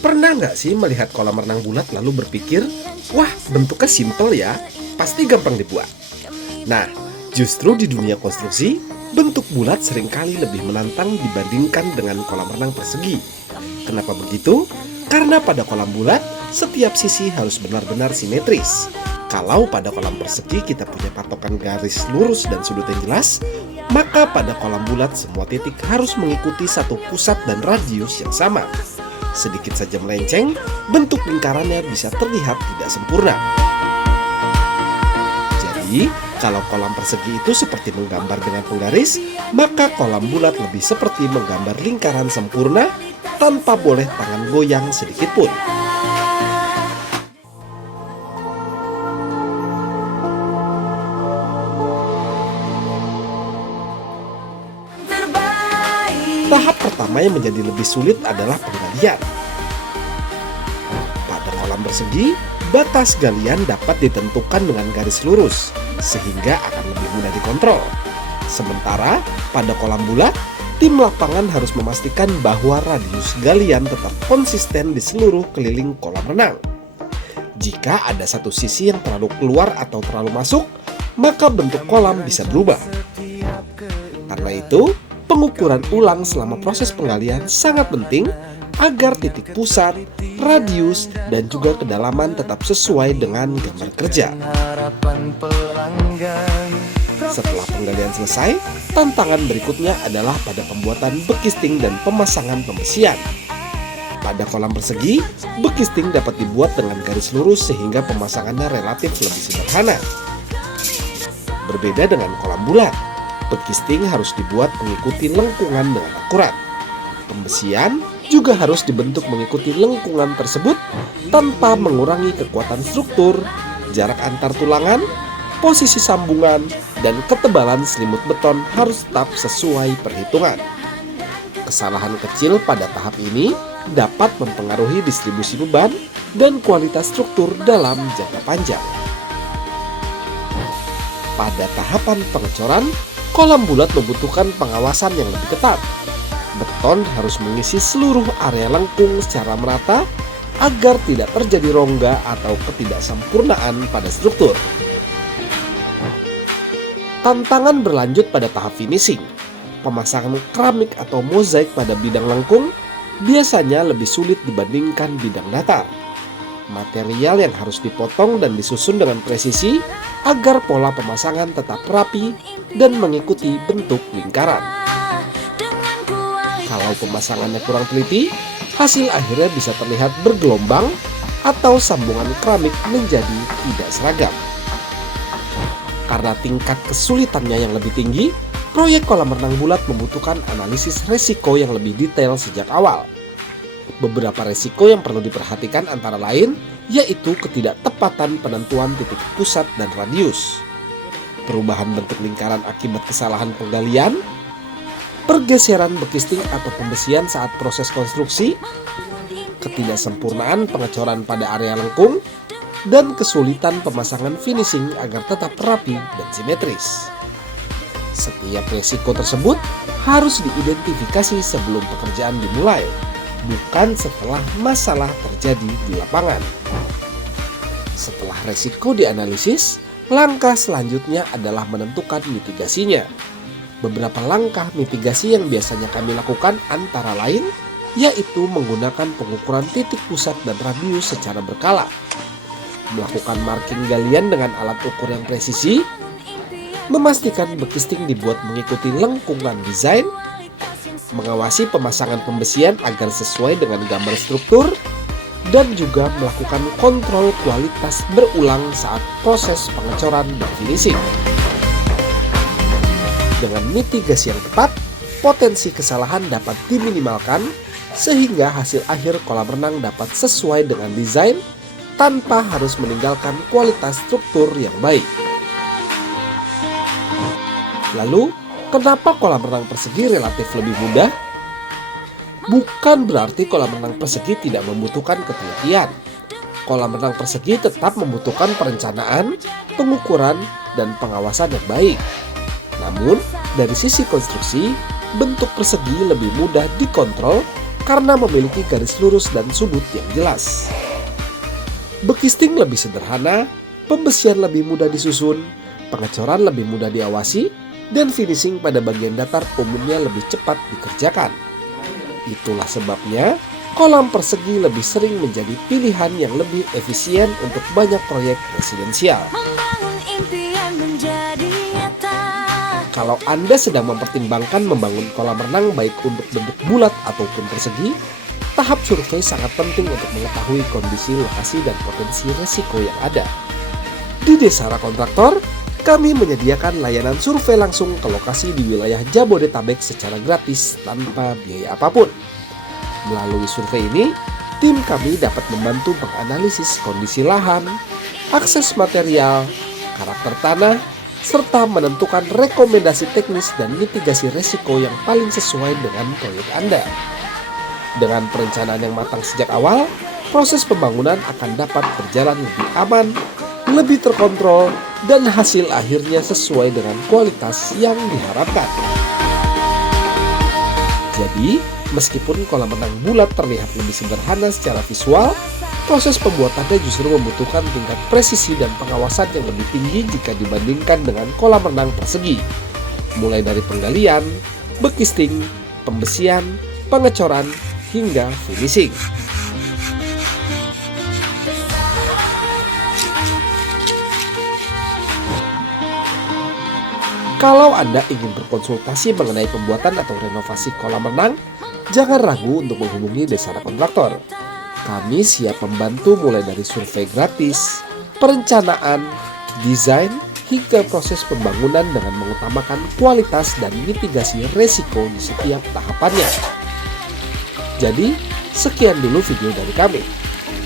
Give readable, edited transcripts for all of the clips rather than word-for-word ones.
Pernah nggak sih melihat kolam renang bulat lalu berpikir, wah bentuknya simpel ya, pasti gampang dibuat. Nah, justru di dunia konstruksi, bentuk bulat seringkali lebih menantang dibandingkan dengan kolam renang persegi. Kenapa begitu? Karena pada kolam bulat, setiap sisi harus benar-benar simetris. Kalau pada kolam persegi kita punya patokan garis lurus dan sudut yang jelas, maka pada kolam bulat semua titik harus mengikuti satu pusat dan radius yang sama. Sedikit saja melenceng, bentuk lingkarannya bisa terlihat tidak sempurna. Jadi, kalau kolam persegi itu seperti menggambar dengan penggaris, maka kolam bulat lebih seperti menggambar lingkaran sempurna tanpa boleh tangan goyang sedikit pun. Tahap pertama yang menjadi lebih sulit adalah penggalian. Pada kolam persegi, batas galian dapat ditentukan dengan garis lurus, sehingga akan lebih mudah dikontrol. Sementara pada kolam bulat, tim lapangan harus memastikan bahwa radius galian tetap konsisten di seluruh keliling kolam renang. Jika ada satu sisi yang terlalu keluar atau terlalu masuk, maka bentuk kolam bisa berubah. Karena itu, pengukuran ulang selama proses penggalian sangat penting agar titik pusat, radius, dan juga kedalaman tetap sesuai dengan gambar kerja. Setelah penggalian selesai, tantangan berikutnya adalah pada pembuatan bekisting dan pemasangan pembesian. Pada kolam persegi, bekisting dapat dibuat dengan garis lurus sehingga pemasangannya relatif lebih sederhana. Berbeda dengan kolam bulat, bekisting harus dibuat mengikuti lengkungan dengan akurat. Pembesian juga harus dibentuk mengikuti lengkungan tersebut tanpa mengurangi kekuatan struktur, jarak antar tulangan, posisi sambungan, dan ketebalan selimut beton harus tetap sesuai perhitungan. Kesalahan kecil pada tahap ini dapat mempengaruhi distribusi beban dan kualitas struktur dalam jangka panjang. Pada tahapan pengecoran, kolam bulat membutuhkan pengawasan yang lebih ketat. Beton harus mengisi seluruh area lengkung secara merata agar tidak terjadi rongga atau ketidaksempurnaan pada struktur. Tantangan berlanjut pada tahap finishing. Pemasangan keramik atau mozaik pada bidang lengkung biasanya lebih sulit dibandingkan bidang datar. Material yang harus dipotong dan disusun dengan presisi agar pola pemasangan tetap rapi dan mengikuti bentuk lingkaran. Kalau pemasangannya kurang teliti, hasil akhirnya bisa terlihat bergelombang atau sambungan keramik menjadi tidak seragam. Karena tingkat kesulitannya yang lebih tinggi, proyek kolam renang bulat membutuhkan analisis resiko yang lebih detail sejak awal. Beberapa resiko yang perlu diperhatikan antara lain yaitu ketidaktepatan penentuan titik pusat dan radius, perubahan bentuk lingkaran akibat kesalahan penggalian, pergeseran bekisting atau pembesian saat proses konstruksi, ketidaksempurnaan pengecoran pada area lengkung, dan kesulitan pemasangan finishing agar tetap rapi dan simetris. Setiap resiko tersebut harus diidentifikasi sebelum pekerjaan dimulai, bukan setelah masalah terjadi di lapangan. Setelah resiko dianalisis, langkah selanjutnya adalah menentukan mitigasinya. Beberapa langkah mitigasi yang biasanya kami lakukan antara lain yaitu menggunakan pengukuran titik pusat dan radius secara berkala, melakukan marking galian dengan alat ukur yang presisi, memastikan bekisting dibuat mengikuti lengkungan desain, mengawasi pemasangan pembesian agar sesuai dengan gambar struktur, dan juga melakukan kontrol kualitas berulang saat proses pengecoran dan finishing. Dengan mitigasi yang tepat, potensi kesalahan dapat diminimalkan sehingga hasil akhir kolam renang dapat sesuai dengan desain tanpa harus meninggalkan kualitas struktur yang baik. Lalu, kenapa kolam renang persegi relatif lebih mudah? Bukan berarti kolam renang persegi tidak membutuhkan ketelitian. Kolam renang persegi tetap membutuhkan perencanaan, pengukuran, dan pengawasan yang baik. Namun, dari sisi konstruksi, bentuk persegi lebih mudah dikontrol karena memiliki garis lurus dan sudut yang jelas. Bekisting lebih sederhana, pembesian lebih mudah disusun, pengecoran lebih mudah diawasi, dan finishing pada bagian datar umumnya lebih cepat dikerjakan. Itulah sebabnya kolam persegi lebih sering menjadi pilihan yang lebih efisien untuk banyak proyek residensial. Kalau Anda sedang mempertimbangkan membangun kolam renang baik untuk bentuk bulat ataupun persegi, tahap survei sangat penting untuk mengetahui kondisi lokasi dan potensi resiko yang ada. Di Desara Kontraktor, kami menyediakan layanan survei langsung ke lokasi di wilayah Jabodetabek secara gratis tanpa biaya apapun. Melalui survei ini, tim kami dapat membantu menganalisis kondisi lahan, akses material, karakter tanah, serta menentukan rekomendasi teknis dan mitigasi risiko yang paling sesuai dengan proyek Anda. Dengan perencanaan yang matang sejak awal, proses pembangunan akan dapat berjalan lebih aman, lebih terkontrol, dan hasil akhirnya sesuai dengan kualitas yang diharapkan. Jadi, meskipun kolam renang bulat terlihat lebih sederhana secara visual, proses pembuatannya justru membutuhkan tingkat presisi dan pengawasan yang lebih tinggi jika dibandingkan dengan kolam renang persegi. Mulai dari penggalian, bekisting, pembesian, pengecoran, hingga finishing. Kalau Anda ingin berkonsultasi mengenai pembuatan atau renovasi kolam renang, jangan ragu untuk menghubungi Desara Kontraktor. Kami siap membantu mulai dari survei gratis, perencanaan, desain, hingga proses pembangunan dengan mengutamakan kualitas dan mitigasi resiko di setiap tahapannya. Jadi, sekian dulu video dari kami.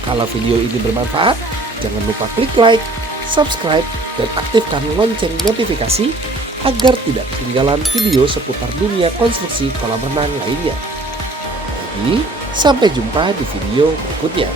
Kalau video ini bermanfaat, jangan lupa klik like, subscribe, dan aktifkan lonceng notifikasi agar tidak ketinggalan video seputar dunia konstruksi kolam renang lainnya. Jadi, sampai jumpa di video berikutnya.